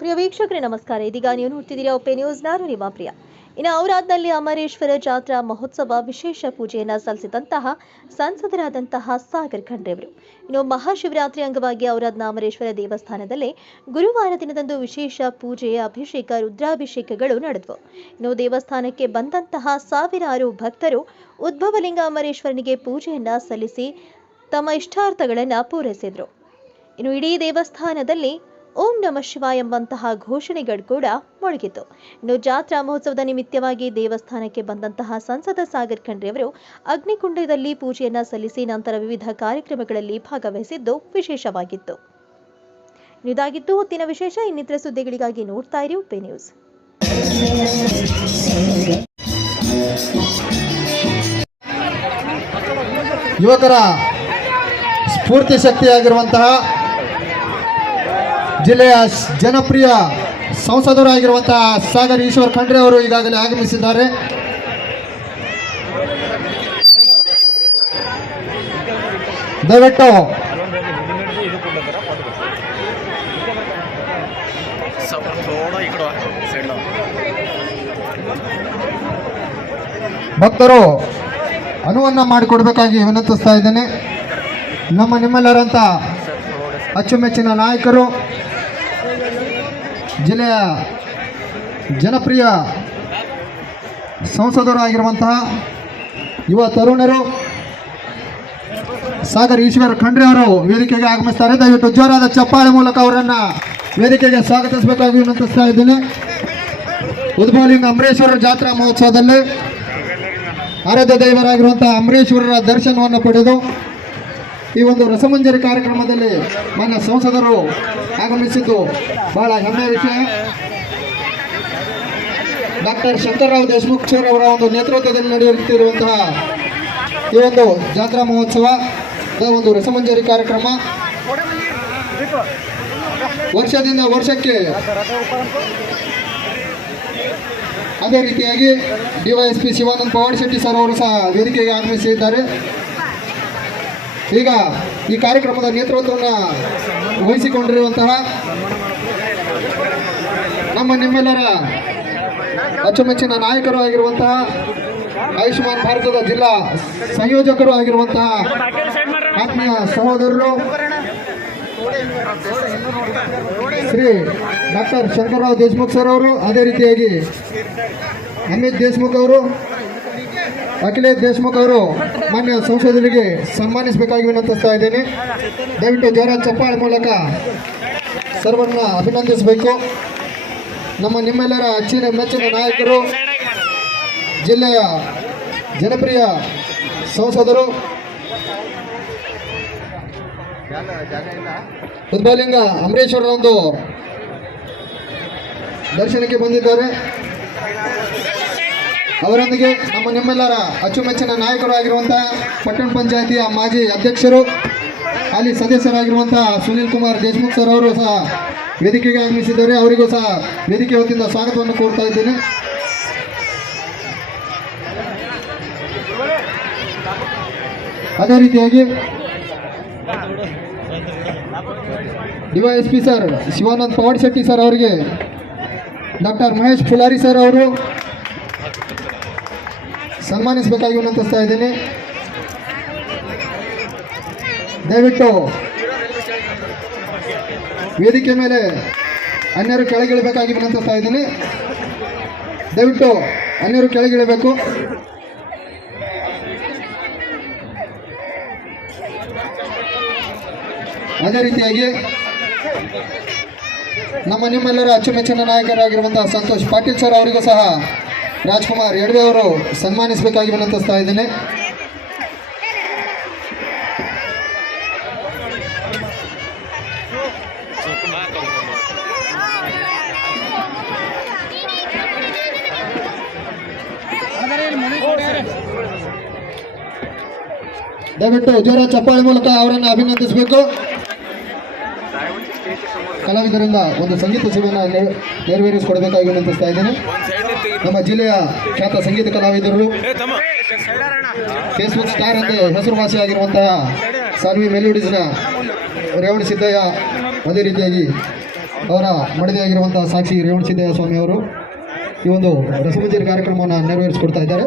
ಪ್ರಿಯ ವೀಕ್ಷಕರೇ, ನಮಸ್ಕಾರ. ಇದೀಗ ನೀವು ನೋಡ್ತಿದ್ದೀರಾ ಒಪ್ಪೆ ನ್ಯೂಸ್ ನಾನು ನಿಮ್ಮ ಪ್ರಿಯ. ಇನ್ನು ಔರಾದ್ನಲ್ಲಿ ಅಮರೇಶ್ವರ ಜಾತ್ರಾ ಮಹೋತ್ಸವ ವಿಶೇಷ ಪೂಜೆಯನ್ನು ಸಲ್ಲಿಸಿದಂತಹ ಸಂಸದರಾದಂತಹ ಸಾಗರ್ ಖಂಡ್ರೆ ಅವರು ಇನ್ನು ಮಹಾಶಿವರಾತ್ರಿ ಅಂಗವಾಗಿ ಔರಾದ್ನ ಅಮರೇಶ್ವರ ದೇವಸ್ಥಾನದಲ್ಲಿ ಗುರುವಾರ ದಿನದಂದು ವಿಶೇಷ ಪೂಜೆ ಅಭಿಷೇಕ, ರುದ್ರಾಭಿಷೇಕಗಳು ನಡೆದವು. ಇನ್ನು ದೇವಸ್ಥಾನಕ್ಕೆ ಬಂದಂತಹ ಸಾವಿರಾರು ಭಕ್ತರು ಉದ್ಭವಲಿಂಗ ಅಮರೇಶ್ವರನಿಗೆ ಪೂಜೆಯನ್ನ ಸಲ್ಲಿಸಿ ತಮ್ಮ ಇಷ್ಟಾರ್ಥಗಳನ್ನು ಪೂರೈಸಿದ್ರು. ಇನ್ನು ಇಡೀ ದೇವಸ್ಥಾನದಲ್ಲಿ ಓಂ ನಮ ಶಿವ ಎಂಬಂತಹ ಘೋಷಣೆಗಳು ಕೂಡ ಮೊಳಗಿತು. ಇನ್ನು ಜಾತ್ರಾ ಮಹೋತ್ಸವದ ನಿಮಿತ್ತವಾಗಿ ದೇವಸ್ಥಾನಕ್ಕೆ ಬಂದಂತಹ ಸಂಸದ ಸಾಗರ್ ಖಂಡ್ರೆ ಅವರು ಅಗ್ನಿಕುಂಡದಲ್ಲಿ ಪೂಜೆಯನ್ನ ಸಲ್ಲಿಸಿ ನಂತರ ವಿವಿಧ ಕಾರ್ಯಕ್ರಮಗಳಲ್ಲಿ ಭಾಗವಹಿಸಿದ್ದು ವಿಶೇಷವಾಗಿತ್ತು. ಇದಾಗಿತ್ತು ಹೊತ್ತಿನ ವಿಶೇಷ. ಇನ್ನಿತರ ಸುದ್ದಿಗಳಿಗಾಗಿ ನೋಡ್ತಾ ಇರಿ ಉಪ್ಪೆ ನ್ಯೂಸ್. ಯುವಕರ ಸ್ಫೂರ್ತಿ ಶಕ್ತಿಯಾಗಿರುವಂತಹ ಜಿಲ್ಲೆಯ ಜನಪ್ರಿಯ ಸಂಸದರಾಗಿರುವಂತಹ ಸಾಗರ್ ಈಶ್ವರ್ ಖಂಡ್ರೆ ಅವರು ಈಗಾಗಲೇ ಆಗಮಿಸಿದ್ದಾರೆ. ದಯವಿಟ್ಟು ಭಕ್ತರು ಅನುವನ್ನ ಮಾಡಿಕೊಡ್ಬೇಕಾಗಿ ವಿನಂತಿಸ್ತಾ ಇದ್ದೇನೆ. ನಮ್ಮ ನಿಮ್ಮೆಲ್ಲರಂತ ಅಚ್ಚುಮೆಚ್ಚಿನ ನಾಯಕರು ಜಿಲ್ಲೆಯ ಜನಪ್ರಿಯ ಸಂಸದರು ಆಗಿರುವಂತಹ ಯುವ ತರುಣರು ಸಾಗರ್ ಈಶ್ವರ್ ಖಂಡ್ರೆ ಅವರು ವೇದಿಕೆಗೆ ಆಗಮಿಸ್ತಾರೆ. ದಯವಿಟ್ಟು ಜೋರಾದ ಚಪ್ಪಾಳೆ ಮೂಲಕ ಅವರನ್ನು ವೇದಿಕೆಗೆ ಸ್ವಾಗತಿಸಬೇಕಾಗಿ ವಿನಂತಿಸ್ತಾ ಉದ್ಭವಲಿಂಗ ಅಮರೇಶ್ವರ ಜಾತ್ರಾ ಮಹೋತ್ಸವದಲ್ಲಿ ಆರಾಧ್ಯ ದೈವರಾಗಿರುವಂತಹ ಅಮರೇಶ್ವರರ ದರ್ಶನವನ್ನು ಪಡೆದು ಈ ಒಂದು ರಸಮಂಜರಿ ಕಾರ್ಯಕ್ರಮದಲ್ಲಿ ಮಾನ್ಯ ಸಂಸದರು ಆಗಮಿಸಿದ್ದು ಬಹಳ ಹೆಮ್ಮೆಯ ವಿಷಯ. ಡಾಕ್ಟರ್ ಶಂಕರರಾವ್ ದೇಶಮುಖ್ ಸರ್ ಅವರ ಒಂದು ನೇತೃತ್ವದಲ್ಲಿ ನಡೆಯುತ್ತಿರುವಂತಹ ಈ ಒಂದು ಜಾತ್ರಾ ಮಹೋತ್ಸವ ಒಂದು ರಸಮಂಜರಿ ಕಾರ್ಯಕ್ರಮ. ವರ್ಷದಿಂದ ವರ್ಷಕ್ಕೆ ಅದೇ ರೀತಿಯಾಗಿ ಡಿವೈಎಸ್ಪಿ ಶಿವಾನಂದ್ ಪವಾಡ್ ಶೆಟ್ಟಿ ಸರ್ ಅವರು ಸಹ ವೇದಿಕೆಗೆ ಆಗಮಿಸಿದ್ದಾರೆ. ಈಗ ಈ ಕಾರ್ಯಕ್ರಮದ ನೇತೃತ್ವವನ್ನು ವಹಿಸಿಕೊಂಡಿರುವಂತಹ ನಮ್ಮ ನಿಮ್ಮೆಲ್ಲರ ಅಚ್ಚುಮೆಚ್ಚಿನ ನಾಯಕರು ಆಗಿರುವಂತಹ ಆಯುಷ್ಮಾನ್ ಭಾರತದ ಜಿಲ್ಲಾ ಸಂಯೋಜಕರು ಆಗಿರುವಂತಹ ಆತ್ಮೀಯ ಸಹೋದರರು ಶ್ರೀ ಡಾಕ್ಟರ್ ಶಂಕರರಾವ್ ದೇಶ್ಮುಖ್ ಸರ್ ಅವರು, ಅದೇ ರೀತಿಯಾಗಿ ಅಮಿತ್ ದೇಶ್ಮುಖ್ ಅವರು ಅಖಿಲೇಶ್ ದೇಶಮುಖ ಅವರು ಮಾನ್ಯ ಸಂಸದರಿಗೆ ಸನ್ಮಾನಿಸಬೇಕಾಗಿ ವಿನಂತಿಸ್ತಾ ಇದ್ದೇನೆ. ದಯವಿಟ್ಟು ಜೋರ ಚಪ್ಪಾಳೆ ಮೂಲಕ ಸರ್ವನ್ನ ಅಭಿನಂದಿಸಬೇಕು. ನಮ್ಮ ನಿಮ್ಮೆಲ್ಲರ ಅಚ್ಚಿನ ಮೆಚ್ಚಿನ ನಾಯಕರು, ಜಿಲ್ಲೆಯ ಜನಪ್ರಿಯ ಸಂಸದರು. ಉದ್ಭವಲಿಂಗ ಅಮರೇಶ್ವರ ಒಂದು ದರ್ಶನಕ್ಕೆ ಬಂದಿದ್ದಾರೆ. ಅವರೊಂದಿಗೆ ನಮ್ಮ ನಿಮ್ಮೆಲ್ಲರ ಅಚ್ಚುಮೆಚ್ಚಿನ ನಾಯಕರು ಆಗಿರುವಂತಹ ಪಟ್ಟಣ ಪಂಚಾಯತಿಯ ಮಾಜಿ ಅಧ್ಯಕ್ಷರು ಅಲ್ಲಿ ಸದಸ್ಯರಾಗಿರುವಂತಹ ಸುನೀಲ್ ಕುಮಾರ್ ದೇಶ್ಮುಖ್ ಸರ್ ಅವರು ಸಹ ವೇದಿಕೆಗೆ ಆಗಮಿಸಿದ್ದಾರೆ. ಅವರಿಗೂ ಸಹ ವೇದಿಕೆ ವತಿಯಿಂದ ಸ್ವಾಗತವನ್ನು ಕೋರ್ತಾ ಇದ್ದೇನೆ. ಅದೇ ರೀತಿಯಾಗಿ DYSP sir Shivanand Pawad Shetty sir ಅವರಿಗೆ ಡಾಕ್ಟರ್ ಮಹೇಶ್ ಫುಲಾರಿ ಸರ್ ಅವರು ಸನ್ಮಾನಿಸಬೇಕಾಗಿ ವಿನಂತಿಸ್ತಾ ಇದ್ದೀನಿ. ದಯವಿಟ್ಟು ವೇದಿಕೆ ಮೇಲೆ ಅನ್ಯರು ಕೆಳಗಿಳಬೇಕಾಗಿ ವಿನಂತಿಸ್ತಾ ಇದ್ದೀನಿ. ದಯವಿಟ್ಟು ಅನ್ಯರು ಕೆಳಗಿಳಬೇಕು. ಅದೇ ರೀತಿಯಾಗಿ ನಮ್ಮ ನಿಮ್ಮೆಲ್ಲರ ಅಚ್ಚುಮೆಚ್ಚಿನ ನಾಯಕರಾಗಿರುವಂತಹ ಸಂತೋಷ್ ಪಾಟೀಲ್ ಸರ್ ಅವರಿಗೂ ಸಹ ರಾಜ್ಕುಮಾರ್ ಎಡವೆ ಅವರು ಸನ್ಮಾನಿಸಬೇಕಾಗಿ ವಿನಂತಿಸ್ತಾ ಇದ್ದೇನೆ. ದಯವಿಟ್ಟು ಜೋರ ಚಪ್ಪಾಳೆ ಮೂಲಕ ಅವರನ್ನು ಅಭಿನಂದಿಸಬೇಕು. ಕಲಾವಿದರಿಂದ ಒಂದು ಸಂಗೀತ ಸೇವೆಯನ್ನು ನೆರ- ನೆರವೇರಿಸಿಕೊಡಬೇಕಾಗಿ ವಿನಂತಿಸ್ತಾ ಇದ್ದೇನೆ. ನಮ್ಮ ಜಿಲ್ಲೆಯ ಖ್ಯಾತ ಸಂಗೀತ ಕಲಾವಿದರು ಫೇಸ್ಬುಕ್ ಸ್ಟಾರ್ ಎಂದೇ ಹೆಸರುವಾಸಿಯಾಗಿರುವಂತಹ ಸಾನ್ವಿ ಮೆಲೋಡಿಸ್ನ ರೇವಣ ಸಿದ್ದಯ್ಯ ಅದೇ ರೀತಿಯಾಗಿ ಅವರ ಮಡದಿಯಾಗಿರುವಂತಹ ಸಾಕ್ಷಿ ರೇವಣಸಿದ್ದೇವ ಸ್ವಾಮಿ ಅವರು ಈ ಒಂದು ರಸಮಂಜರಿ ಕಾರ್ಯಕ್ರಮವನ್ನು ನೆರವೇರಿಸಿಕೊಡ್ತಾ ಇದ್ದಾರೆ.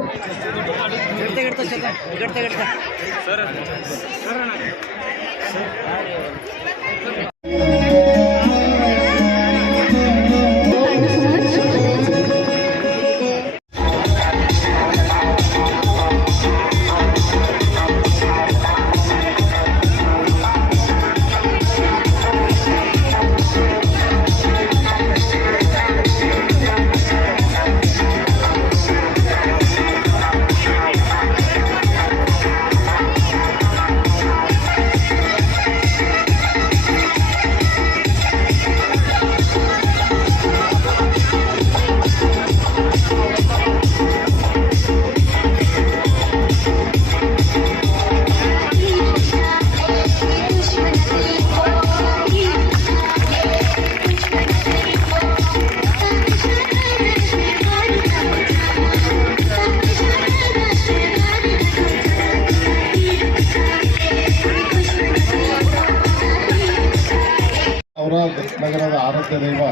ಔರಾದ್ ನಗರದ ಆರಾಧ್ಯ ದೈವ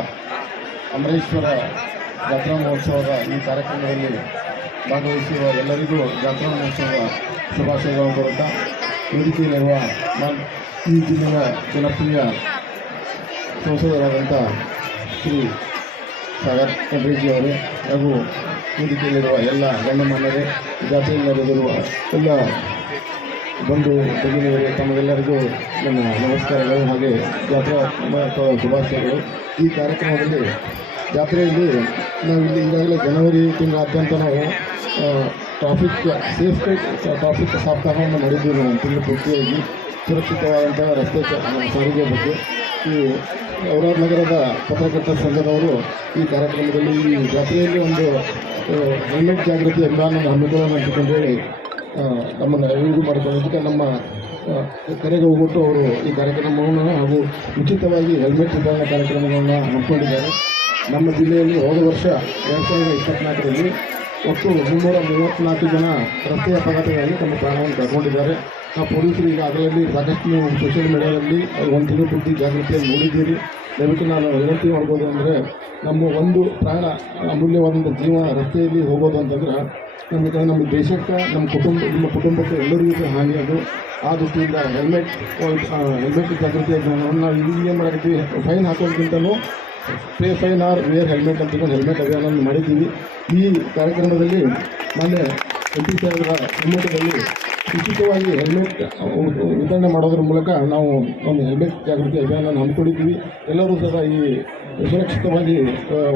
ಅಮರೇಶ್ವರ ಜಾತ್ರಾ ಮಹೋತ್ಸವದ ಈ ಕಾರ್ಯಕ್ರಮದಲ್ಲಿ ಭಾಗವಹಿಸಿರುವ ಎಲ್ಲರಿಗೂ ಜಾತ್ರಾ ಮಹೋತ್ಸವದ ಶುಭಾಶಯಗಳು ಬರುತ್ತಾ. ವೇದಿಕೆಯಲ್ಲಿರುವ ಈ ಜಿಲ್ಲೆಯ ಜನಪ್ರಿಯ ಸಂಸದರಾದಂಥ ಶ್ರೀ ಸಾಗರ್ ಅವರೇ ಹಾಗೂ ವೇದಿಕೆಯಲ್ಲಿರುವ ಎಲ್ಲ ಗಣ್ಯಮಾನ್ಯರೇ, ಜಾತ್ರೆಯಲ್ಲಿ ನಡೆದಿರುವ ಎಲ್ಲ ಬಂದು ಭಗಿನಿಯರೇ, ತಮಗೆಲ್ಲರಿಗೂ ನನ್ನ ನಮಸ್ಕಾರಗಳು ಹಾಗೆ ಮಹೋತ್ಸವ ಶುಭಾಶಯಗಳು. ಈ ಕಾರ್ಯಕ್ರಮದಲ್ಲಿ ಜಾತ್ರೆಯಲ್ಲಿ ನಾವು ಇಲ್ಲಿ ಈಗಾಗಲೇ ಜನವರಿ ತಿಂಗಳಾದ್ಯಂತ ನಾವು ಟ್ರಾಫಿಕ್ ಸೇಫ್ಟಿ ಟ್ರಾಫಿಕ್ ಸಪ್ತಾಹವನ್ನು ಮಾಡಿದ್ದೀವಿ. ನಾವು ತಿಂಗಳು ಪೂರ್ತಿಯಾಗಿ ಸುರಕ್ಷಿತವಾದಂತಹ ರಸ್ತೆ ಸಾರಿಗೆ ಬಗ್ಗೆ. ಈ ಔರಾದ್ ನಗರದ ಪತ್ರಕರ್ತರ ಸಂಘದವರು ಈ ಕಾರ್ಯಕ್ರಮದಲ್ಲಿ ಈ ಜಾತ್ರೆಯಲ್ಲಿ ಒಂದು ಹೆಲ್ಮೆಟ್ ಜಾಗೃತಿ ಅಭಿಯಾನ ಹಮ್ಮಿಕೊಳ್ಳೋಣ ಅಂತಂದೇಳಿ ನಮ್ಮನ್ನು ಇದು ಮಾಡಿಕೊಳ್ಳೋದಕ್ಕೆ ನಮ್ಮ ಕರೆಗೆ ಹೋಗ್ಬಿಟ್ಟು ಅವರು ಈ ಕಾರ್ಯಕ್ರಮವನ್ನು ಹಾಗೂ ಉಚಿತವಾಗಿ ಹೆಲ್ಮೆಟ್ ವಿತರಣಾ ಕಾರ್ಯಕ್ರಮಗಳನ್ನು ಹಮ್ಮಿಕೊಂಡಿದ್ದಾರೆ. ನಮ್ಮ ಜಿಲ್ಲೆಯಲ್ಲಿ ಹೋದ ವರ್ಷ ಎರಡು ಸಾವಿರದ ಇಪ್ಪತ್ನಾಲ್ಕರಲ್ಲಿ ಒಟ್ಟು ಮುನ್ನೂರ ಮೂವತ್ತ್ನಾಲ್ಕು ಜನ ರಸ್ತೆ ಅಪಘಾತಗಳಲ್ಲಿ ತಮ್ಮ ಪ್ರಾಣವನ್ನು ಕಳ್ಕೊಂಡಿದ್ದಾರೆ. ನಾವು ಪೊಲೀಸರು ಈಗ ಅದರಲ್ಲಿ ಸಾಕಷ್ಟು ಸೋಷಿಯಲ್ ಮೀಡಿಯಾದಲ್ಲಿ ಒಂದು ತಿಂಗಳು ಪೂರ್ತಿ ಜಾಗೃತಿಯಲ್ಲಿ ನೋಡಿದ್ದೀರಿ. ದಯವಿಟ್ಟು ನಾನು ವಿನಂತಿ ಮಾಡ್ಬೋದು ಅಂದರೆ ನಮ್ಮ ಒಂದು ಪ್ರಾಣ ಅಮೂಲ್ಯವಾದಂಥ ಜೀವ ರಸ್ತೆಯಲ್ಲಿ ಹೋಗೋದು ಅಂತಂದ್ರೆ ನಮಗೆ ನಮ್ಮ ದೇಶಕ್ಕೆ, ನಮ್ಮ ಕುಟುಂಬ, ನಮ್ಮ ಕುಟುಂಬಕ್ಕೆ ಎಲ್ಲರಿಗೂ ಹಾನಿ ಅದು ಆ ದೃಷ್ಟಿಯಿಂದ ಹೆಲ್ಮೆಟ್ ಹೆಲ್ಮೆಟ್ ಜಾಗೃತಿ ಅಭಿಯಾನವನ್ನು ನಾವು ಈಗ ಏನು ಮಾಡಾಕತ್ತೀವಿ fine ಹಾಕೋದಕ್ಕಿಂತಲೂ pay fine or wear helmet ಅಂತ ಹೆಲ್ಮೆಟ್ ಅಭಿಯಾನವನ್ನು ಮಾಡಿದ್ದೀವಿ. ಈ ಕಾರ್ಯಕ್ರಮದಲ್ಲಿ ಮೊನ್ನೆ ಎಂ ಪಿ ಸಾಹೇಬರ ಹಿನ್ನೋಟದಲ್ಲಿ ಉಚಿತವಾಗಿ ಹೆಲ್ಮೆಟ್ ವಿತರಣೆ ಮಾಡೋದ್ರ ಮೂಲಕ ನಾವು ಒಂದು ಹೆಲ್ಮೆಟ್ ಜಾಗೃತಿ ಅಭಿಯಾನ ಹಮ್ಮಿಕೊಂಡಿದ್ದೀವಿ. ಎಲ್ಲರೂ ಸಹ ಈ ಸುರಕ್ಷಿತವಾಗಿ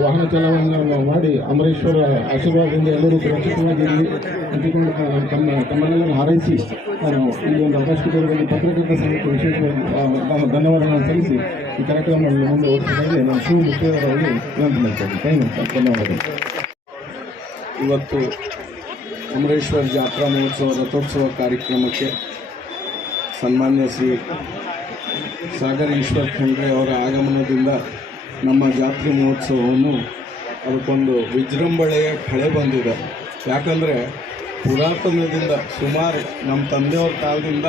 ವಾಹನ ಚಾಲನೆಯನ್ನು ಮಾಡಿ ಅಮರೇಶ್ವರ ಆಶೀರ್ವಾದದಿಂದ ಎಲ್ಲರೂ ಸುರಕ್ಷಿತವಾಗಿರಲಿ ಅಂತಿಕೊಂಡು ನಾನು ತಮ್ಮ ತಮ್ಮನ್ನೆಲ್ಲರೂ ಹಾರೈಸಿ ನಾನು ಈ ಒಂದು ಅವಕಾಶ ಪತ್ರಕರ್ತ ಸಂಘಕ್ಕೆ ವಿಶೇಷವಾಗಿ ತಮ್ಮ ಧನ್ಯವಾದಗಳನ್ನು ಸಲ್ಲಿಸಿ ಈ ಕಾರ್ಯಕ್ರಮವನ್ನು ಮುಂದೆ ಓಡಿಸಿದಾಗ ನಾನು ಶಿವ ಮುಖ್ಯವಾಗಿ ವಿನಂತಿ ಮಾಡ್ತೇನೆ ಥ್ಯಾಂಕ್ ಯು. ಧನ್ಯವಾದಗಳು. ಇವತ್ತು ಅಮರೇಶ್ವರ ಜಾತ್ರಾ ಮಹೋತ್ಸವ ರಥೋತ್ಸವ ಕಾರ್ಯಕ್ರಮಕ್ಕೆ ಸನ್ಮಾನ್ಯ ಶ್ರೀ ಸಾಗರ ಈಶ್ವರ್ ಖಂಡ್ರೆ ಅವರ ಆಗಮನದಿಂದ ನಮ್ಮ ಜಾತ್ರೆ ಮಹೋತ್ಸವವನ್ನು ಅದಕ್ಕೊಂದು ವಿಜೃಂಭಣೆಯ ಕಳೆ ಬಂದಿದೆ. ಯಾಕಂದರೆ ಪುರಾತನದಿಂದ ಸುಮಾರು ನಮ್ಮ ತಂದೆಯವ್ರ ಕಾಲದಿಂದ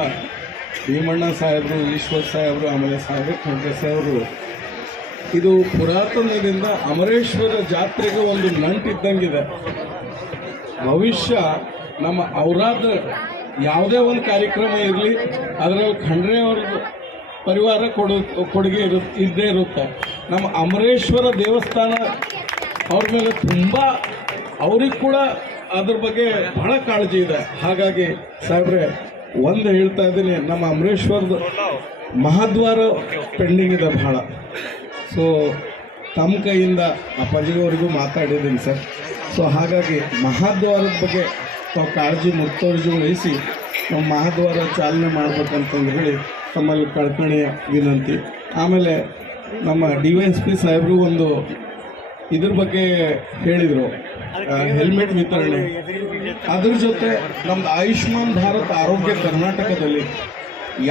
ಭೀಮಣ್ಣ ಸಾಹೇಬರು, ಈಶ್ವರ್ ಸಾಹೇಬರು, ಆಮೇಲೆ ಸಾಗರ್ ಖಂಡ್ರೆ ಸಾಹೇಬರು, ಇದು ಪುರಾತನದಿಂದ ಅಮರೇಶ್ವರ ಜಾತ್ರೆಗೆ ಒಂದು ನಂಟಿದ್ದಂಗಿದೆ. ಭವಿಷ್ಯ ನಮ್ಮ ಅವರಾದ ಯಾವುದೇ ಒಂದು ಕಾರ್ಯಕ್ರಮ ಇರಲಿ, ಅದರಲ್ಲಿ ಖಂಡ್ರೆ ಅವ್ರ ಪರಿವಾರ ಕೊಡು, ಕೊಡುಗೆ ಇರು, ಇದ್ದೇ ಇರುತ್ತೆ. ನಮ್ಮ ಅಮರೇಶ್ವರ ದೇವಸ್ಥಾನ ಅವ್ರ ಮೇಲೆ ತುಂಬ ಅವ್ರಿಗೆ ಕೂಡ ಅದ್ರ ಬಗ್ಗೆ ಬಹಳ ಕಾಳಜಿ ಇದೆ. ಹಾಗಾಗಿ ಸಾಹೇಬ್ರೆ, ಒಂದು ಹೇಳ್ತಾ ಇದ್ದೀನಿ, ನಮ್ಮ ಅಮರೇಶ್ವರದ ಮಹಾದ್ವಾರ ಪೆಂಡಿಂಗ್ ಇದೆ ಬಹಳ. ಸೊ ತಮ್ಮ ಕೈಯಿಂದ ಅಪ್ಪಾಜಿಯವರಿಗೂ ಮಾತಾಡಿದ್ದೀನಿ ಸರ್. ಸೊ ಹಾಗಾಗಿ ಮಹಾದ್ವಾರದ ಬಗ್ಗೆ ತಾವು ಕಾಳಜಿ ಮುತುವರ್ಜಿ ವಹಿಸಿ ನಾವು ಮಹಾದ್ವಾರ ಚಾಲನೆ ಮಾಡಬೇಕಂತಂದು ಹೇಳಿ ತಮ್ಮಲ್ಲಿ ಕಳ್ಕಣೆಯ ವಿನಂತಿ. ಆಮೇಲೆ ನಮ್ಮ ಡಿ ವೈ ಎಸ್ ಪಿ ಸಾಹೇಬರು ಒಂದು ಇದ್ರ ಬಗ್ಗೆ ಹೇಳಿದರು ಹೆಲ್ಮೆಟ್ ವಿತರಣೆ. ಅದ್ರ ಜೊತೆ ನಮ್ದು ಆಯುಷ್ಮಾನ್ ಭಾರತ್ ಆರೋಗ್ಯ ಕರ್ನಾಟಕದಲ್ಲಿ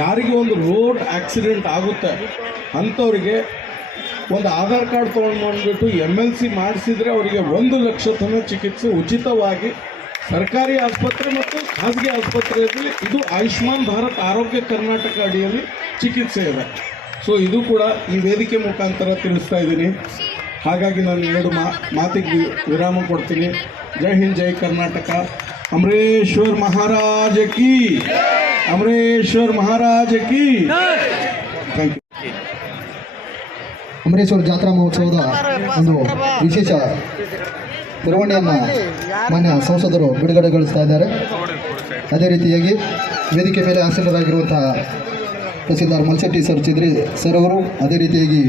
ಯಾರಿಗೆ ಒಂದು ರೋಡ್ ಆಕ್ಸಿಡೆಂಟ್ ಆಗುತ್ತೆ ಅಂಥವ್ರಿಗೆ ಒಂದು ಆಧಾರ್ ಕಾರ್ಡ್ ತೊಗೊಂಡು ಬಂದ್ಬಿಟ್ಟು ಎಂ ಎಲ್ ಸಿ ಮಾಡಿಸಿದರೆ ಅವರಿಗೆ ಒಂದು ಲಕ್ಷ ತನ ಚಿಕಿತ್ಸೆ ಉಚಿತವಾಗಿ ಸರ್ಕಾರಿ ಆಸ್ಪತ್ರೆ ಮತ್ತು ಖಾಸಗಿ ಆಸ್ಪತ್ರೆಯಲ್ಲಿ ಇದು ಆಯುಷ್ಮಾನ್ ಭಾರತ್ ಆರೋಗ್ಯ ಕರ್ನಾಟಕ ಅಡಿಯಲ್ಲಿ ಚಿಕಿತ್ಸೆ ಇದೆ. ಸೊ ಇದು ಕೂಡ ಈ ವೇದಿಕೆ ಮುಖಾಂತರ ತಿಳಿಸ್ತಾ ಇದ್ದೀನಿ. ಹಾಗಾಗಿ ನಾನು ಎರಡು ಮಾತಿಗೆ ವಿರಾಮ ಕೊಡ್ತೀನಿ. ಜೈ ಹಿಂದ್, ಜೈ ಕರ್ನಾಟಕ. ಅಮರೇಶ್ವರ್ ಮಹಾರಾಜ ಕಿ. ಅಮರೇಶ್ವರ್ ಮಹಾರಾಜ ಕಿ. ಅಮರೇಶ್ವರ ಜಾತ್ರಾ ಮಹೋತ್ಸವದ ಒಂದು ವಿಶೇಷ ಮೆರವಣಿಗೆಯನ್ನು ಮಾನ್ಯ ಸಂಸದರು ಬಿಡುಗಡೆಗೊಳಿಸ್ತಾ ಇದ್ದಾರೆ. ಅದೇ ರೀತಿಯಾಗಿ ವೇದಿಕೆ ಮೇಲೆ ಆಸೀನರಾಗಿರುವಂತಹ ತಹಸೀಲ್ದಾರ್ ಮಲ್ಶೆಟ್ಟಿ ಸರ್ ಚಿದ್ರಿ ಸರ್ ಅವರು, ಅದೇ ರೀತಿಯಾಗಿ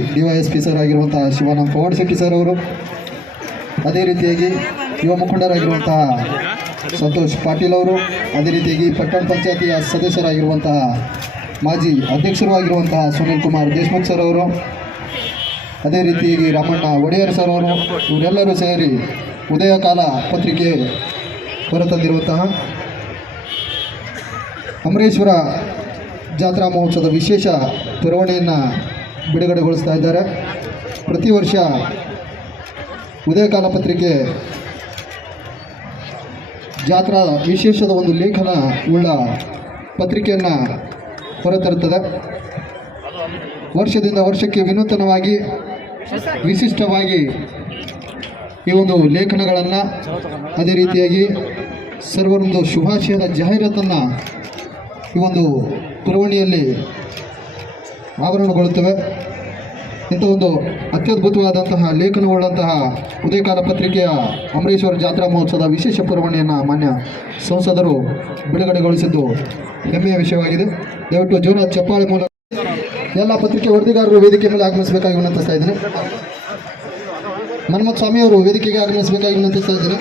ಡಿ ಸರ್ ಆಗಿರುವಂತಹ ಶಿವಾನಂದ ಪವಾಡ್ ಶೆಟ್ಟಿ ಸರ್ ಅವರು, ಅದೇ ರೀತಿಯಾಗಿ ಯುವ ಮುಖಂಡರಾಗಿರುವಂತಹ ಸಂತೋಷ್ ಪಾಟೀಲ್ ಅವರು, ಅದೇ ರೀತಿಯಾಗಿ ಪಟ್ಟಣ ಪಂಚಾಯತಿಯ ಸದಸ್ಯರಾಗಿರುವಂತಹ ಮಾಜಿ ಅಧ್ಯಕ್ಷರು ಆಗಿರುವಂತಹ ಸುನಿಲ್ ಕುಮಾರ್ ದೇಶ್ಮುಖ್ ಸರ್ ಅವರು ಅದೇ ರೀತಿಯಾಗಿ ರಾಮಣ್ಣ ಒಡೆಯರ್ ಸರ್ ಅವರು ಇವರೆಲ್ಲರೂ ಸೇರಿ ಉದಯಕಾಲ ಪತ್ರಿಕೆ ಹೊರತಂದಿರುವಂತಹ ಅಮರೇಶ್ವರ ಜಾತ್ರಾ ಮಹೋತ್ಸವದ ವಿಶೇಷ ಮೆರವಣಿಗೆಯನ್ನು ಬಿಡುಗಡೆಗೊಳಿಸ್ತಾ ಇದ್ದಾರೆ. ಪ್ರತಿ ವರ್ಷ ಉದಯಕಾಲ ಪತ್ರಿಕೆ ಜಾತ್ರಾ ವಿಶೇಷದ ಒಂದು ಲೇಖನ ಉಳ್ಳ ಪತ್ರಿಕೆಯನ್ನು ಹೊರತರುತ್ತದೆ. ವರ್ಷದಿಂದ ವರ್ಷಕ್ಕೆ ವಿನೂತನವಾಗಿ, ವಿಶಿಷ್ಟವಾಗಿ ಈ ಒಂದು ಲೇಖನಗಳನ್ನು ಅದೇ ರೀತಿಯಾಗಿ ಸರ್ವರೊಂದು ಶುಭಾಶಯದ ಜಾಹೀರಾತನ್ನು ಈ ಒಂದು ಪುರವಣಿಯಲ್ಲಿ ಆವರಣಗೊಳ್ಳುತ್ತವೆ. ಇಂಥ ಒಂದು ಅತ್ಯದ್ಭುತವಾದಂತಹ ಲೇಖನವುಳ್ಳಂತಹ ಉದಯಕಾಲ ಪತ್ರಿಕೆಯ ಅಮರೇಶ್ವರ ಜಾತ್ರಾ ಮಹೋತ್ಸವದ ವಿಶೇಷ ಪುರವಣಿಯನ್ನು ಮಾನ್ಯ ಸಂಸದರು ಬಿಡುಗಡೆಗೊಳಿಸಿದ್ದು ಹೆಮ್ಮೆಯ ವಿಷಯವಾಗಿದೆ. ದಯವಿಟ್ಟು ಜೋರ ಚಪ್ಪಾಳೆ ಮೂಲಕ ಎಲ್ಲ ಪತ್ರಿಕೆ ವರದಿಗಾರರು ವೇದಿಕೆ ಮೇಲೆ ಆಗಮಿಸಬೇಕಾಗಿ ವಿನಂತಿಸ್ತಾ ಇದ್ದೀನಿ. ಮನ್ಮಥ್ ಸ್ವಾಮಿ ಅವರು ವೇದಿಕೆಗೆ ಆಗಮಿಸಬೇಕಾಗಿ ವಿನಂತಿಸ್ತಾ ಇದ್ದೀನಿ.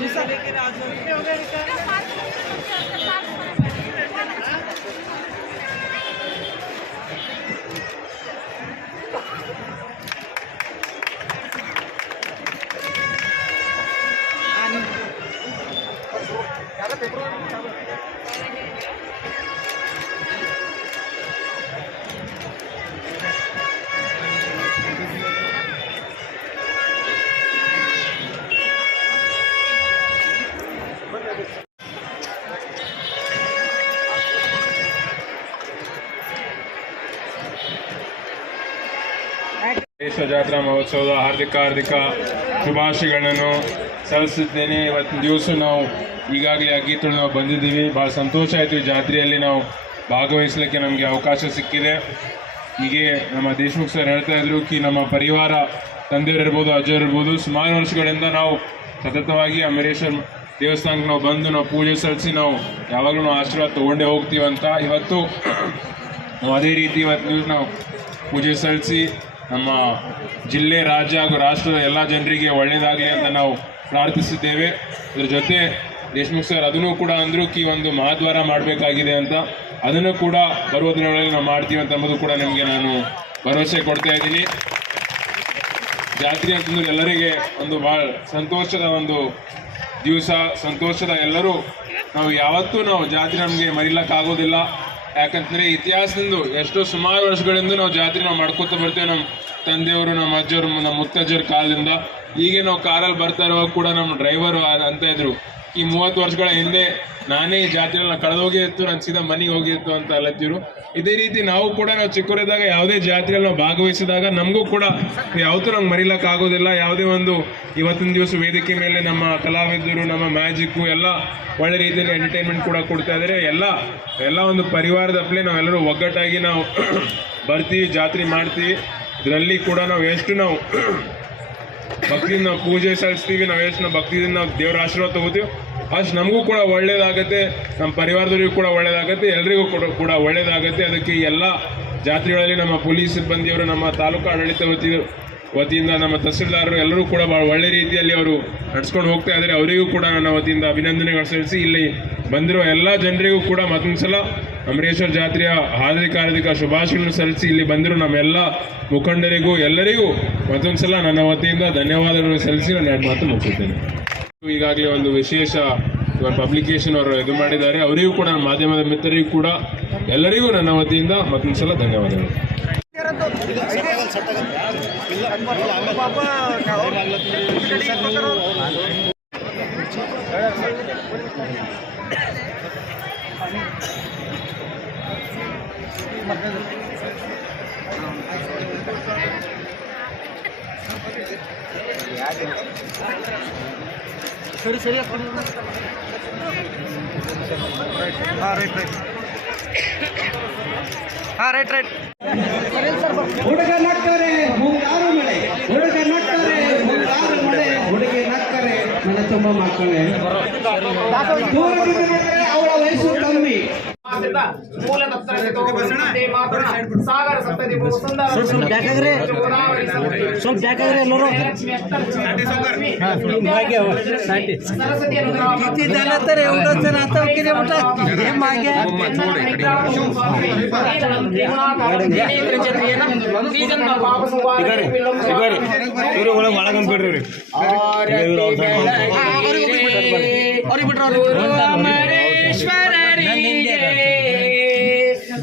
ದೇಶ ಜಾತ್ರಾ ಮಹೋತ್ಸವದ ಹಾರ್ದಿಕ ಹಾರ್ದಿಕ ಶುಭಾಶಯಗಳನ್ನು ಸಲ್ಲಿಸಿದ್ದೇನೆ ಇವತ್ತಿನ ದಿವಸ ನಾವು ಈಗಾಗಲೇ ಅಗ್ಗಿ ತುಳಿದು ನಾವು ಬಂದಿದ್ದೀವಿ. ಭಾಳ ಸಂತೋಷ ಆಯಿತು ಈ ಜಾತ್ರೆಯಲ್ಲಿ ನಾವು ಭಾಗವಹಿಸಲಿಕ್ಕೆ ನಮಗೆ ಅವಕಾಶ ಸಿಕ್ಕಿದೆ. ಹೀಗೆ ನಮ್ಮ ದೇಶಮುಖ್ ಸರ್ ಹೇಳ್ತಾ ಇದ್ರು ಕಿ, ನಮ್ಮ ಪರಿವಾರ ತಂದೆಯವರಿರ್ಬೋದು ಅಜ್ಜರಿರ್ಬೋದು ಸುಮಾರು ವರ್ಷಗಳಿಂದ ನಾವು ಸತತವಾಗಿ ಅಮರೇಶ್ವರ ದೇವಸ್ಥಾನಕ್ಕೆ ನಾವು ಬಂದು ನಾವು ಪೂಜೆ ಸಲ್ಲಿಸಿ ನಾವು ಯಾವಾಗಲೂ ನಾವು ಆಶೀರ್ವಾದ ತೊಗೊಂಡೇ ಹೋಗ್ತೀವಂತ ಇವತ್ತು ನಾವು ಅದೇ ರೀತಿ ಇವತ್ತು ನಾವು ಪೂಜೆ ಸಲ್ಲಿಸಿ ನಮ್ಮ ಜಿಲ್ಲೆ ರಾಜ್ಯ ಹಾಗೂ ರಾಷ್ಟ್ರದ ಎಲ್ಲ ಜನರಿಗೆ ಒಳ್ಳೆಯದಾಗಲಿ ಅಂತ ನಾವು ಪ್ರಾರ್ಥಿಸಿದ್ದೇವೆ. ಇದ್ರ ಜೊತೆ ದೇಶಮುಖ್ ಸರ್ ಅದನ್ನು ಕೂಡ ಅಂದರು ಕಿ ಒಂದು ಮಹಾದ್ವಾರ ಮಾಡಬೇಕಾಗಿದೆ ಅಂತ. ಅದನ್ನು ಕೂಡ ಬರುವ ದಿನಗಳಲ್ಲಿ ನಾವು ಮಾಡ್ತೀವಿ ಅಂತ ಅನ್ನೋದು ಕೂಡ ನಿಮಗೆ ನಾನು ಭರವಸೆ ಕೊಡ್ತಾ ಇದ್ದೀನಿ. ಜಾತ್ರೆ ಅಂತಂದ್ರೆ ಎಲ್ಲರಿಗೆ ಒಂದು ಭಾಳ ಸಂತೋಷದ ಒಂದು ದಿವಸ, ಸಂತೋಷದ ಎಲ್ಲರೂ ನಾವು ಯಾವತ್ತೂ ನಾವು ಜಾತ್ರೆ ನಮಗೆ ಮರಿಲಕ್ಕಾಗೋದಿಲ್ಲ. ಯಾಕಂತಂದ್ರೆ ಇತಿಹಾಸದಿಂದ ಎಷ್ಟೋ ಸುಮಾರು ವರ್ಷಗಳಿಂದ ನಾವು ಜಾತ್ರೆ ನಾವು ಮಾಡ್ಕೋತ ಬರ್ತೇವೆ. ನಮ್ಮ ತಂದೆಯವರು, ನಮ್ಮ ಅಜ್ಜರು, ನಮ್ಮ ಮುತ್ತಜ್ಜರ ಕಾಲದಿಂದ. ಹೀಗೆ ನಾವು ಕಾರಲ್ಲಿ ಬರ್ತಾ ಇರುವಾಗ ಕೂಡ ನಮ್ಮ ಡ್ರೈವರು ಅಂತ ಇದ್ರು. ಈ ಮೂವತ್ತು ವರ್ಷಗಳ ಹಿಂದೆ ನಾನೇ ಈ ಕಳೆದೋಗಿ ಇತ್ತು ನಾನು ಸೀದಾ ಮನೆಗೆ ಹೋಗಿತ್ತು ಅಂತ ಅಲ್ಲತ್ತಿರು ಇದೇ ರೀತಿ ನಾವು ಕೂಡ ನಾವು ಚಿಕ್ಕವರಿದ್ದಾಗ ಯಾವುದೇ ಜಾತ್ರೆಯಲ್ಲಿ ನಾವು ಭಾಗವಹಿಸಿದಾಗ ನಮಗೂ ಕೂಡ ಯಾವತ್ತೂ ನಮ್ಗೆ ಮರಿಲಕ್ಕೆ ಆಗೋದಿಲ್ಲ ಯಾವುದೇ ಒಂದು ಇವತ್ತಿನ ದಿವಸ ವೇದಿಕೆ ಮೇಲೆ ನಮ್ಮ ಕಲಾವಿದರು, ನಮ್ಮ ಮ್ಯಾಜಿಕ್ಕು ಎಲ್ಲ ಒಳ್ಳೆ ರೀತಿಯಲ್ಲಿ ಎಂಟರ್ಟೈನ್ಮೆಂಟ್ ಕೂಡ ಕೊಡ್ತಾ ಇದ್ದಾರೆ ಎಲ್ಲ ಎಲ್ಲ ಒಂದು ಪರಿವಾರದಪ್ಲೆ ನಾವೆಲ್ಲರೂ ಒಗ್ಗಟ್ಟಾಗಿ ನಾವು ಬರ್ತೀವಿ, ಜಾತ್ರೆ ಮಾಡ್ತೀವಿ. ಇದರಲ್ಲಿ ಕೂಡ ನಾವು ಎಷ್ಟು ನಾವು ಭಕ್ತಿಯಿಂದ ನಾವು ಪೂಜೆ ಸಲ್ಲಿಸ್ತೀವಿ, ನಾವು ಎಷ್ಟು ನಾವು ಭಕ್ತಿಯಿಂದ ನಾವು ದೇವರ ಆಶೀರ್ವಾದ ತಗೋತೀವಿ. ಅಷ್ಟು ನಮಗೂ ಕೂಡ ಒಳ್ಳೇದಾಗತ್ತೆ, ನಮ್ಮ ಪರಿವಾರದವರಿಗೂ ಕೂಡ ಒಳ್ಳೇದಾಗತ್ತೆ, ಎಲ್ರಿಗೂ ಕೂಡ ಕೂಡ ಒಳ್ಳೇದಾಗತ್ತೆ. ಅದಕ್ಕೆ ಎಲ್ಲ ಜಾತ್ರೆಗಳಲ್ಲಿ ನಮ್ಮ ಪೊಲೀಸ್ ಸಿಬ್ಬಂದಿಯವರು, ನಮ್ಮ ತಾಲೂಕು ಆಡಳಿತ ವತಿಯ ವತಿಯಿಂದ, ನಮ್ಮ ತಹಸೀಲ್ದಾರರು ಎಲ್ಲರೂ ಕೂಡ ಭಾಳ ಒಳ್ಳೆ ರೀತಿಯಲ್ಲಿ ಅವರು ನಡ್ಸ್ಕೊಂಡು ಹೋಗ್ತಾ ಇದ್ದಾರೆ. ಅವರಿಗೂ ಕೂಡ ನನ್ನ ವತಿಯಿಂದ ಅಭಿನಂದನೆಗಳು ಸಲ್ಲಿಸಿ, ಇಲ್ಲಿ ಬಂದಿರೋ ಎಲ್ಲ ಜನರಿಗೂ ಕೂಡ ಮತ್ತೊಂದು ಸಲ ಅಮರೇಶ್ವರ ಜಾತ್ರೆಯ ಹಾರ್ದಿಕ ಹಾರ್ದಿಕ ಶುಭಾಶಯಗಳನ್ನು ಸಲ್ಲಿಸಿ ಇಲ್ಲಿ ಬಂದಿರೋ ನಮ್ಮೆಲ್ಲ ಮುಖಂಡರಿಗೂ ಎಲ್ಲರಿಗೂ ಮತ್ತೊಂದು ಸಲ ನನ್ನ ವತಿಯಿಂದ ಧನ್ಯವಾದಗಳನ್ನು ಸಲ್ಲಿಸಿ ನಾನು ಎರಡು ಮಾತು ಮುಗಿಸುತ್ತೇನೆ ಈಗಾಗಲೇ ಒಂದು ವಿಶೇಷ ಪಬ್ಲಿಕೇಶನ್ ಅವರು ಇದು ಮಾಡಿದ್ದಾರೆ ಅವರಿಗೂ ಕೂಡ ನನ್ನ ಮಾಧ್ಯಮದ ಮಿತ್ರರಿಗೂ ಕೂಡ ಎಲ್ಲರಿಗೂ ನನ್ನ ವತಿಯಿಂದ ಮತ್ತೊಂದು ಸಲ ಧನ್ಯವಾದಗಳು ಹುಡುಗ ನಕ್ಕರೆ ಮುಂಗಾರು ಮಳೆ ಹುಡುಗ ನಕ್ಕರೆ ಮುಂಗಾರು ಮಳೆ ಹುಡುಗಿ ನಕ್ಕರೆ ಮನೆ ತುಂಬ ಮಕ್ಕಳೇ ಮೂಲ ವಸಂತೆ ಮಾತೃ ಸಾಗರ ಸಪ್ತದಿ ಸುಂದರ ಗೋದಾವರಿ ಸ್ವಲ್ಪ ಬೇಕಾದ್ರೆ ಎಲ್ಲರೂ ಸರಸ್ವತಿ ಇವರು ಅವ್ರಿಗೆ ಒಳಗಂತ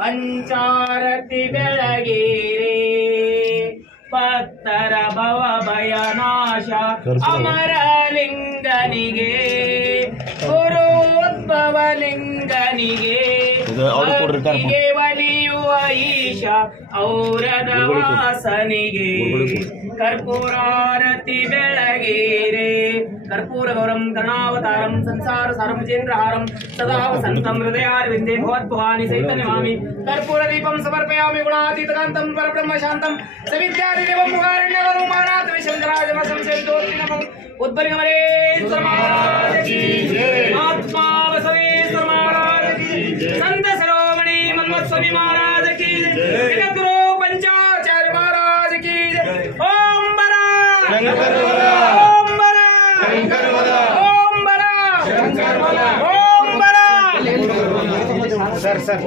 ಪಂಚಾರತಿ ಬೆಳಗೇರಿ ಭಕ್ತರ ಭವ ಭಯ ನಾಶ. ಅಮರಲಿಂಗನಿಗೆ. ಗುರುದ್ಭವ ಲಿಂಗನಿಗೆ ಭಕ್ತಿಗೆ ಒಲಿಯುವ ಈಶ ಔರದ ವಾಸನಿಗೆ ಕರ್ಪೂರಾರತಿ ಬೆಳಗೇರೆ కర్పూరగౌరం కరుణావతారం సంసార సర్వచేంద్రహారం సదా వసంతం హృదయార్విందే భవద్భవాని చైతన్యమామి కర్పూర దీపం సమర్పయామి గుణాతీతకాంతం పరబ్రహ్మ శాంతం సవిద్యాదిదేవం మృగారణ్యవరుమానాథ విశంకరాజమసం సేవితోస్తి నమః ఉద్భరిగమరే సమాజీ ఆత్మా వసవే సమాజీ సంత శిరోమణి మన్మత్స్వమి మహారాజ కీ జగద్గురు పంచాచార్య మహారాజ కీ ఓం బరా ಸರ್ ಸರ್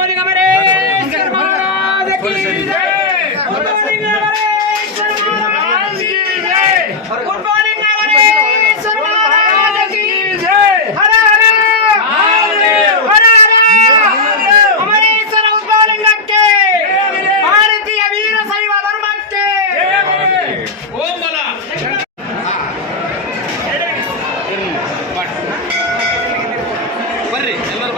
ಮುತ್ತೋಲಿಗಮರೇಶ್ವರ ಮಹಾರಾಜ ಕಿ ಜೈ ಮುತ್ತೋಲಿಗಮರೇಶ್ವರ ಮಹಾರಾಜ ಕಿ ಜೈ ಮುತ್ತೋಲಿಗಮರೇಶ್ವರ ಮಹಾರಾಜ ಕಿ ಜೈ ಹರ ಹರ ಹರ ಹರ ಅಮರೇಶ್ವರ ಉದ್ಭವಲಿಂಗಕ್ಕೆ ಭಾರತೀಯ ವೀರ ಶೈವ ಧರ್ಮಕ್ಕೆ ಓಂ ಬಲ ಬರ್ರಿ ಎಲ್ಲರೂ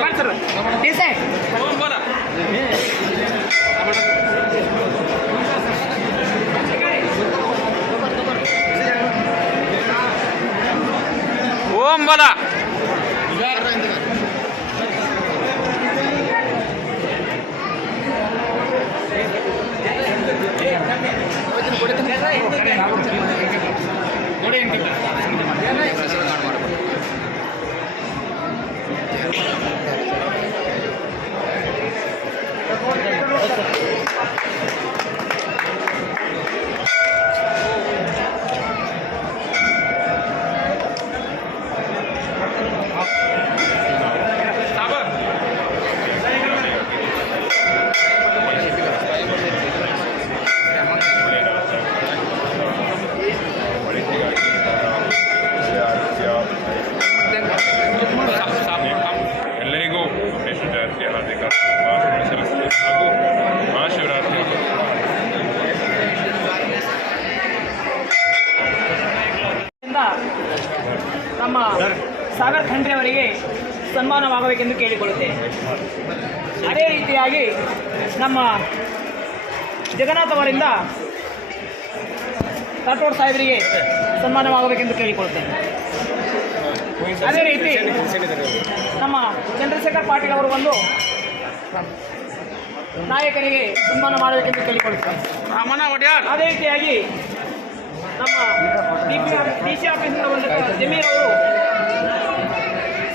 ಓಂ ಬಲ ಎಲ್ಲರಿಗೂ ಗಣೇಶ ಜಯಂತಿ ಹಾರ್ದಿಕ ಶುಭಾಶಯ ಸಲ್ಲಿಸುತ್ತೇನೆ ಹಾಗೂ ಮಹಾಶಿವರಾತ್ರಿ ಇಂದ ನಮ್ಮ ಸಾಗರ್ ಖಂಡ್ರೆ ಅವರಿಗೆ ಸನ್ಮಾನವಾಗಬೇಕೆಂದು ಕೇಳಿಕೊಳ್ಳುತ್ತೇನೆ ಅದೇ ರೀತಿಯಾಗಿ ನಮ್ಮ ಜಗನ್ನಾಥ್ ಅವರಿಂದ ರಾಠೋಡ್ ಸಾಹೇಬರಿಗೆ ಸನ್ಮಾನವಾಗಬೇಕೆಂದು ಕೇಳಿಕೊಳ್ಳುತ್ತೇನೆ. ಅದೇ ರೀತಿ ನಮ್ಮ ಚಂದ್ರಶೇಖರ್ ಪಾಟೀಲ್ ಅವರು ಬಂದು ನಾಯಕರಿಗೆ ಸನ್ಮಾನ ಮಾಡಬೇಕೆಂದು ಕೇಳಿಕೊಳ್ಳುತ್ತೇನೆ. ಅದೇ ರೀತಿಯಾಗಿ ನಮ್ಮ ಡಿ ಸಿ ಆಫೀಸಿಂದ ಒಂದು ಜಮೀರ್ ಅವರು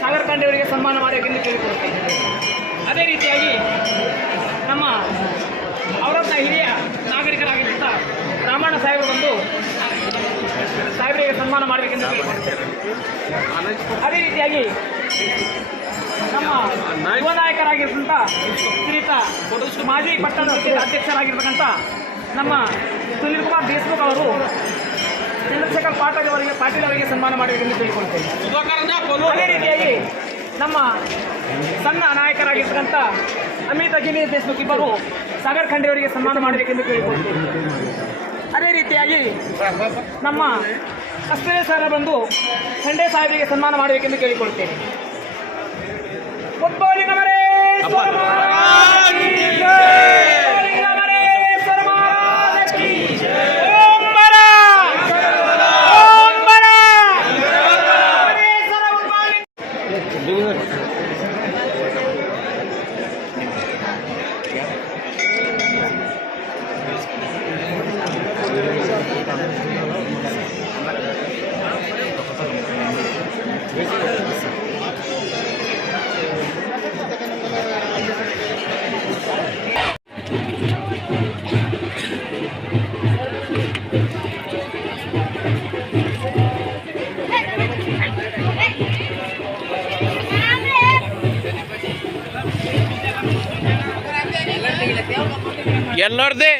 ಸಾಗರ್ ಖಂಡೆ ಅವರಿಗೆ ಸನ್ಮಾನ ಮಾಡಬೇಕೆಂದು ಕೇಳಿಕೊಳ್ಳುತ್ತೇನೆ. ಅದೇ ರೀತಿಯಾಗಿ ನಮ್ಮ ಅವರನ್ನ ಹಿರಿಯ ನಾಗರಿಕರಾಗಿದ್ದಂಥ ರಾಮಣ್ಣ ಸಾಹೇಬರು ಬಂದು ಸಾಹೇಬರಿಗೆ ಸನ್ಮಾನ ಮಾಡಬೇಕೆಂದು ಅದೇ ರೀತಿಯಾಗಿ ನಮ್ಮ ಯುವ ನಾಯಕರಾಗಿರ್ತಂಥ ಶ್ರೀತ ಮಾಜಿ ಪಟ್ಟಣದ ಅಧ್ಯಕ್ಷರಾಗಿರ್ತಕ್ಕಂಥ ನಮ್ಮ ಸುನೀಲ್ ಕುಮಾರ್ ದೇಶಮುಖ್ ಅವರು ಚಂದ್ರಶೇಖರ್ ಪಾಟೀಲ್ ಅವರಿಗೆ ಪಾಟೀಲ್ ಅವರಿಗೆ ಸನ್ಮಾನ ಮಾಡಬೇಕೆಂದು ಕೇಳಿಕೊಳ್ತೇನೆ. ಅದೇ ರೀತಿಯಾಗಿ ನಮ್ಮ ಸಣ್ಣ ನಾಯಕರಾಗಿರ್ತಕ್ಕಂಥ ಅಮಿತ್ ಅಗಿನಿ ದೇಶಮುಖ್ ಇಬ್ಬರು ಸಾಗರ್ ಖಂಡೆ ಅವರಿಗೆ ಸನ್ಮಾನ ಮಾಡಬೇಕೆಂದು ಕೇಳಿಕೊಳ್ತೀವಿ ಅದೇ ರೀತಿಯಾಗಿ ನಮ್ಮ ಅಷ್ಟೇ ಸರ ಬಂದು ಖಂಡೆ ಸಾಹೇಬರಿಗೆ ಸನ್ಮಾನ ಮಾಡಬೇಕೆಂದು ಕೇಳಿಕೊಳ್ತೇನೆ. ಎಲ್ಲರದೇ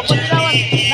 我不知道啊。